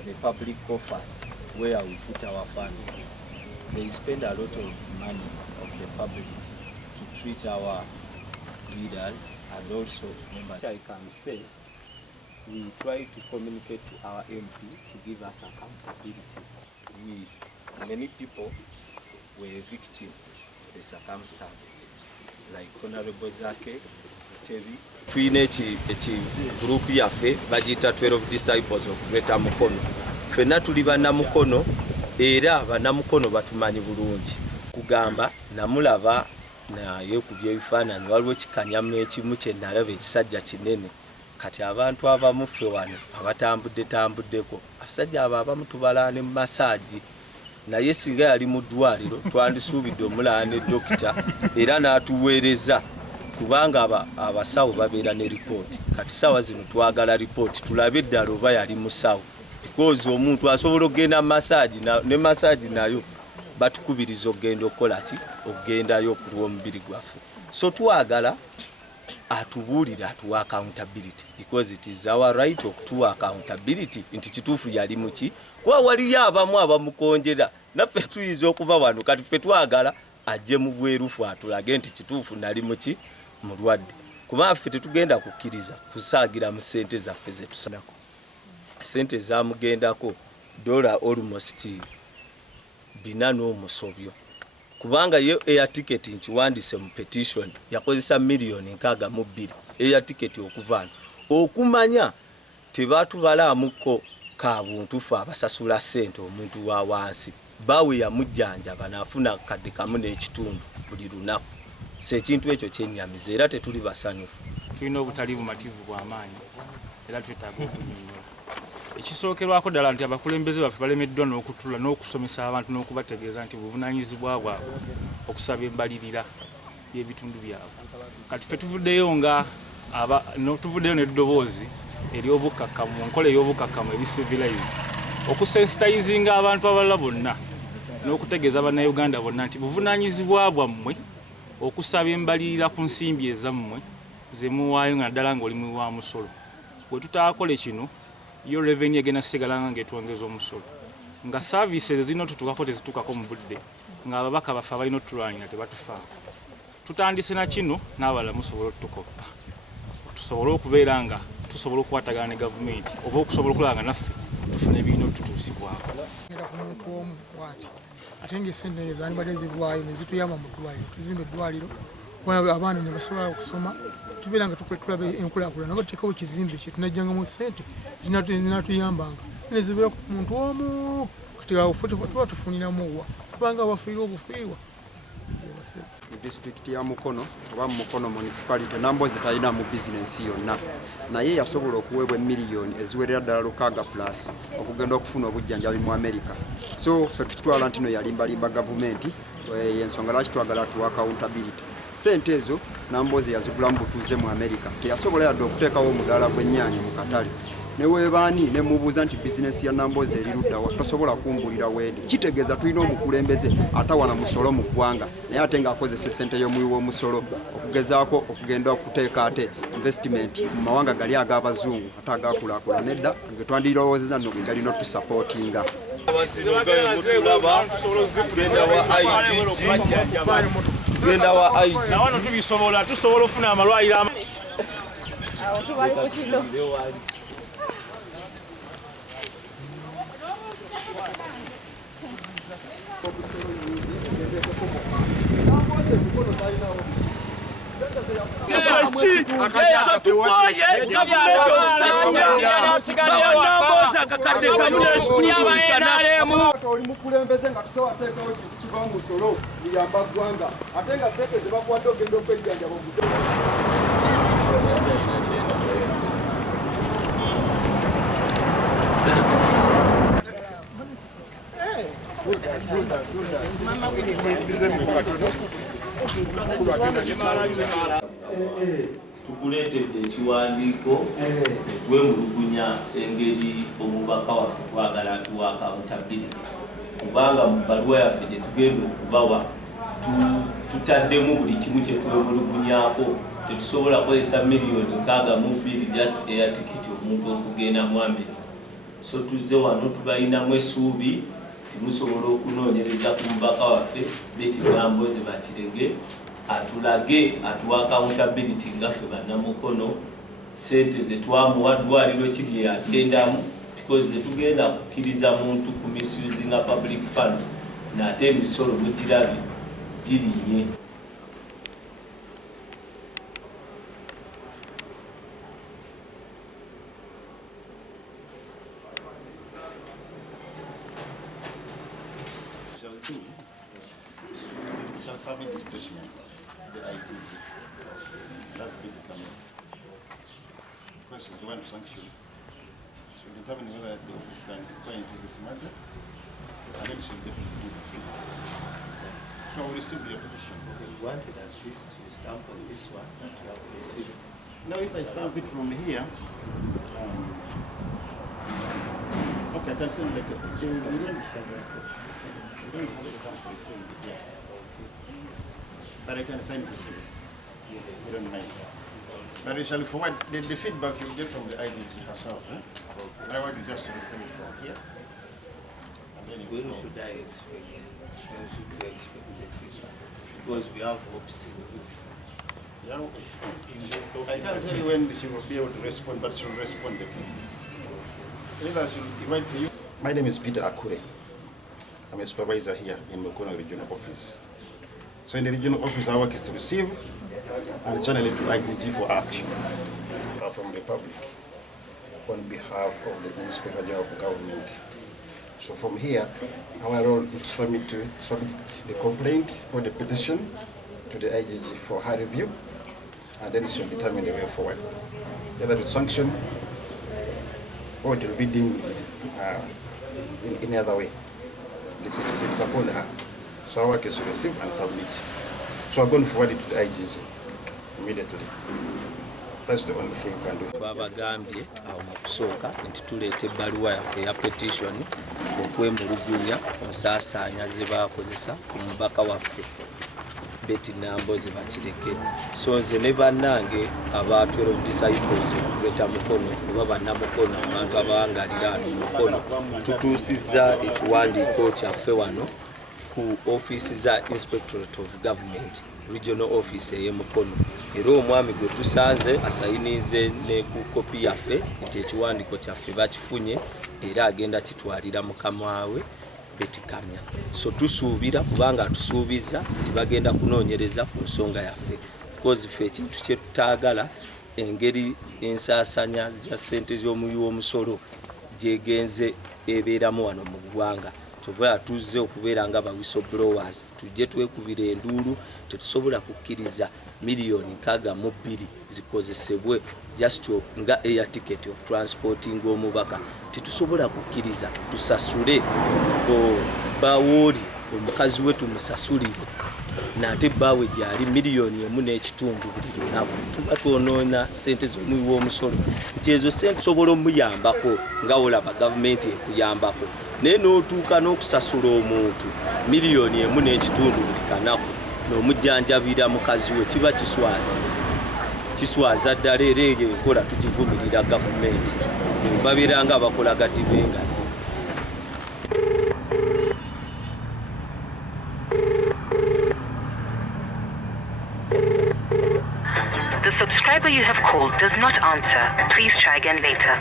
the public coffers where we put our funds. They spend a lot of money of the public to treat our leaders and also members. I can say we try to communicate to our MP to give us accountability. Many people were victim of the circumstance, like Honorable Zake, Tevi. Twine group yaffe bagita 12 disciples of Greater Mukono. Fena tuli bannamukono era bannamukono batumanyi bulungi. Kugamba namulaba naye ku byebifaananyi waliwo kikanyamu ekimu kye nalaba ekisajja kinene. Kati abantu abamu ffe wano abatambuddeko abasajja abo abamu tubala ne massage naye singa yali mu ddwaliro twandisuubidde omulala ne dokita era n'atuweereza kubanga abasawo babeera ne ripooti. Kati sawa zino twagala ripooti tulabe eddala oba yali musawo because omuntu asobola okugenda massage ne massage nayo batukubiriza okugenda okukola ki okugendayo okulwa omubiri gwaffe. So twagala atubuulira atuwa accountability because it is our right okutuwa accountability nti kituufu yali muki kuba waliyo abamu abamukonjera naffe tuyinza okuba wano kati ffe twagala ajje mu bwerufu atulage nti kituufu nali muki mulwadde kuba ffe tetugenda kukkiriza kusaagira mu ssente zaffe zetusalako. Ssente zamugendako dola almost 4 n'omusobyo kubanga ye air ticket nkiwandiise mu petition yakozesa $6,2 air ticket okuvaana okumanya tebatubalamuko kabuntufu abasasula ssente omuntu wa wansi bawe yamujjanjaba naafuna kadde kamu n'ekitundu buli lunaku. Ekintu ekyo kyennyamiza era tetuli basanyufu. Tulina obutali bumativu bw'amaanyi era twetaaga okunyonyola. Ekisookerwako ddala nti abakulembeze baffe balemeddwa n'okutula n'okusomesa abantu n'okubategeeza nti buvunaanyizibwa bwabwe okusaba embalirira y'ebitundu byabwe. Kati ffe tuvuddeyo n'eddoboozi ery'obukkakkamu mu nkola ey'obukkakkamu eri civilized okusensitizinga abantu abalala bonna n'okutegeeza bannayuganda bonna nti buvunaanyizibwa bwammwe okusaba embalirira ku nsimbi ezammwe ze muwaayo nga ddala ng'oli wa musolo. Bwe tutaakola kino yo revenue egenda sigala ng'etwongeza omusolo nga services zino tutukako tezituukako mu budde nga ababaka baffe abalina otulwanyira tebatufaako. Tutandise na kino n'abalala musobola otutukoppa tusobole okubeera nga tusobola okukwatagana ne gavumenti oba okusobola okulaba nga naffe tufuna ebirina otutuusibwako. Era ku muntu omu bw'ati ate ng'essente zandibadde zivaayo ne zituyamba mu ddwaliro tuzimba eddwaliro abaana ne basobola okusoma tubeera nga tulaba enkulaakulana oba tuteekawo ekizimbe kye tunajjangamu ssente zinatuyambanga ne zibeera ku muntu omu kati awo tuba tufuniramu wa kubanga abafiirwa obufiirwa. Mu disitulikiti ya Mukono oba mu Mukono municipality Nambooze talina mu bizinensi yonna naye yasobola okuweebwa miliyoni eziwerera ddala 6+ okugenda okufuna obujjanjabi mu America. So ffe tutwala ntino yalimbalimba gavumenti y'ensonga lwaki twagala tuwa accountability. Ssente ezo Nambooze yazigulamu butuuze mu America teyasobola yadde okuteekawo omudaala gw'ennyaanya mu katale ne weebaani ne mubuuza nti bizinensi ya Nambooze eri luddawa tosobola kumbulira wendi kitegeeza tulina omukulembeze atawana musolo mu ggwanga naye ate ng'akozesa essente y'omuwi w'omusolo okugezaako okugenda okuteeka ate investment mu mawanga gali ag'abazungu ate agaakulaakulana nedda ge twandirowoozeza nno ge galina otusapootinga. Tugenda wa IG na wano tubisobola tusobola ofuna amalwaliro oli mukulembeze nga tusobola teekawo ekintu kiva mu musolo liyamba ggwanga ate nga ssente ze bakuwadde ogenda okwejjanjaba oguze. Tukuleetedde ekiwandiiko netwemulugunya engeri omubaka waffe twagala tuwa accountability kubanga mu bbaluwa yaffe gye tugenda okubawa tutaddemu buli kimu kye twemulugunyaako. Tetusobola kukozesa $6,2 just air ticket omuntu okugenda mu America so tuzze wano tubalinamu essuubi timusobola okunoonyereza ku mubaka waffe Betty Namboze Bakirege atulage atuwa accountability nga ffe bannamukono sente ze twamuwa ddwaliro kiri yagendamu because zetugenda kukkiriza muntu ku misusing public funds n'ate emisolo mugirabi girinnye. We shall submit this document to the IGG. That's big coming. Of course, it's the one to sanction. So we determine whether the office can inquire into this matter, and then it should definitely give it. So I will receive your petition. We wanted at least to stamp on this one that you have received. Now, if I stamp it from here, okay, I can send the we don't have a stamp for receipt here. But I can sign receipt. Yes. You don't mind. But we shall forward the feedback you get from the IGG herself. Okay. My work is just to receive it from here. And then when should I expect? When should we expect the feedback? Because we have hopes in you. Yeah. In this office. I can't tell you when she will be able to respond, but she will respond definitely. Either she will write to you. My name is Peter Akure. I'm a supervisor here in Mukono Regional Office. So in the regional office, our work is to receive and channel it to IGG for action from the public on behalf of the Inspector General of Government. So from here, our role is to submit the complaint or the petition to the IGG for her review, and then it shall determine the way forward, either to sanction or it will be deemed in any other way. It's upon her. So our work is to receive and submit. So I'm going to forward it to the IGG immediately. That's the only thing you can do. Twabagambye awo mu kusooka nti tuleeta ebbaluwa yaffe ya petition okwemulugunya ensaasaanya ze baakozesa ku mubaka waffe Betty Namboze Bakirege. So nze ne bannange aba 12 disciples okuleta Mukono oba bannamukono abantu abawangalira ano Mukono tutuusizza ekiwandiiko kyaffe wano ku office za Inspectorate of Government regional office eye Mukono, era omwami gwe tusanze asayinize ne ku kopi yaffe nti ekiwandiiko kyaffe bakifunye era agenda kitwalira mukama we Betty Kamya. So tusuubira kubanga tusuubiza nti bagenda kunoonyereza ku nsonga yaffe because ffe ekintu kye tutaagala engeri ensaasanya ya ssente z'omuyi w'omusolo gyegenze ebeeramu wano mu ggwanga. Kyova tuzze okubeera nga ba whistleblowers tujje twekubira enduulu tetusobola kukkiriza miliyoni 62 zikozesebwe just nga air ticket of transporting omubaka tetusobola kukkiriza tusasule bawooli omukazi wetu musasulire nate bawe gyali miliyoni 1.5 buli lunaku tuba twonoona sente z'omuyi w'omusolo nti ezo sente sobola omuyambako nga olaba gavumenti ekuyambako naye n'otuuka n'okusasula omuntu miliyoni 1.5 buli kanaku n'omujjanjabira mukazi we kiba kiswaza ddala era eyo enkola tugivumirira gavumenti babeera nga abakolagadde b'engalo. The subscriber you have called does not answer. Please try again later.